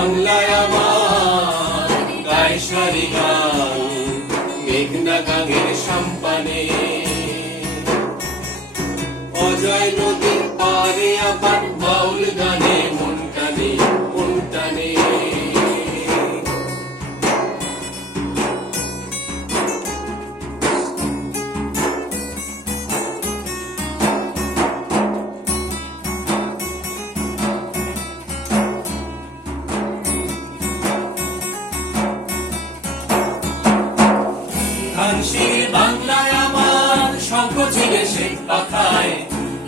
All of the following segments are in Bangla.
বাংলায় আমার গায় সারি গান মেঘনা গানের সম্পানে। অজয় নদীর পারে আবার ধানসির বাংলায় আমার শঙ্খ ছিলে সে পাখায়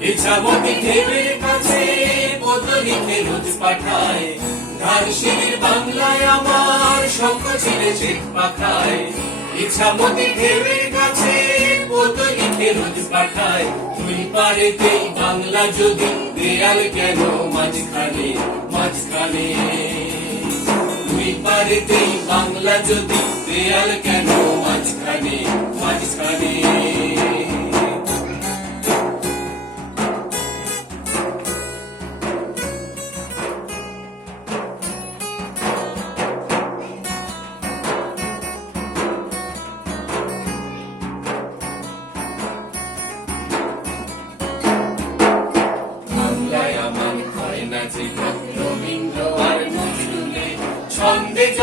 ইচ্ছামতি দেবের কাছে লিখে রোজ পাঠায়। ধানসির বাংলায় আমার শঙ্খ ছিলে সে পাখায় ইচ্ছামতি দেবের কাছে লিখে রোজ পাঠায়। তুই পারেতেই বাংলা যদি দেয়াল কেন মাঝখানে মাঝখানে? দুই বাংলা যদি দেয়াল কেন মাঝখানে মাঝখানে?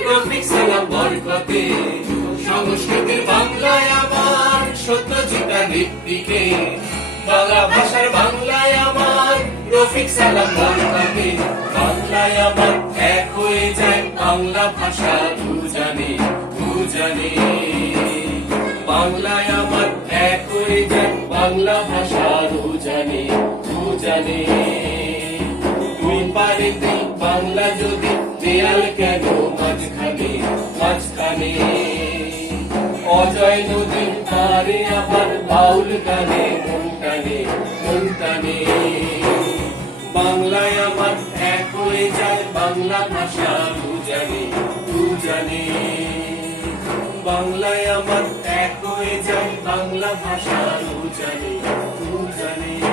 রফিক সালাম বরকতে সংস্কৃতির বাংলায় আমার সত্যজিতা ভিত্তিকে বাংলা ভাষার বাংলায় আমার রফিক সালাম বরকতে বাংলায় আমার এক হয়ে যায় বাংলা ভাষা তু জানে বাংলায় আমার এক হয়ে যায় বাংলা ভাষা রু জানে তু জানে তুই পারিতে বাংলা যদি দেয়াল কেন মাঝখানে মাঝখানে? অজয় নদীর পারে আবার বাউল গানে টানে মন টানে বাংলায় আমার এক হয়ে যায় বাংলা ভাষা তু জানে তু জানে বাংলায় আমার এক হয়ে যায় বাংলা ভাষা তু জানে